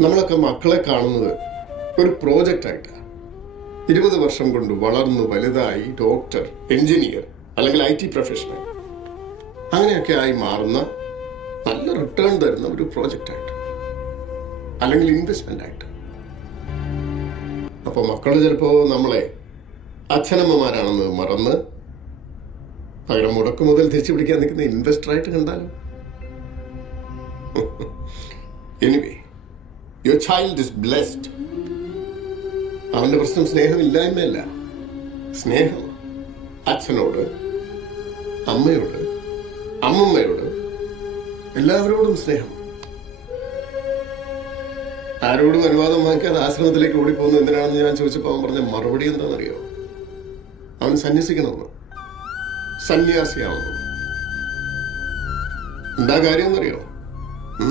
നമ്മളൊക്കെ മക്കളെ കാണുന്നത് ഒരു പ്രോജക്റ്റ് ആയിട്ടാണ് ഇരുപത് വർഷം കൊണ്ട് വളർന്നു വലുതായി ഡോക്ടർ എഞ്ചിനീയർ അല്ലെങ്കിൽ ഐ ടി പ്രൊഫഷണൽ അങ്ങനെയൊക്കെ ആയി മാറുന്ന നല്ല റിട്ടേൺ തരുന്ന ഒരു പ്രോജക്റ്റ് ആയിട്ട്. അല്ലെങ്കിൽ ഇൻവെസ്റ്റ്മെന്റ് ആയിട്ട്. അപ്പോൾ മക്കൾ ചിലപ്പോൾ നമ്മളെ അച്ഛനമ്മമാരാണെന്ന് മറന്ന് പകരം മുടക്കു മുതൽ തിരിച്ചു പിടിക്കാൻ നിൽക്കുന്ന ഇൻവെസ്റ്റർ ആയിട്ട് കണ്ടാലും. Anyway your child is blessed അവന്റെ പ്രശ്നം സ്നേഹമില്ലായ്മയല്ല. സ്നേഹം അച്ഛനോട് അമ്മയോട് അമ്മമ്മയോട് എല്ലാവരോടും സ്നേഹം. ആരോടും അനുവാദം വാങ്ങിക്കാതെ ആശ്രമത്തിലേക്ക് ഓടിപ്പോകുന്നത് എന്തിനാണെന്ന് ഞാൻ ചോദിച്ചപ്പോൾ അവൻ പറഞ്ഞ മറുപടി എന്താണെന്നറിയോ? അവൻ സന്യസിക്കണമെന്ന്. സന്യാസിയാവുന്നു. എന്താ കാര്യം എന്നറിയോ?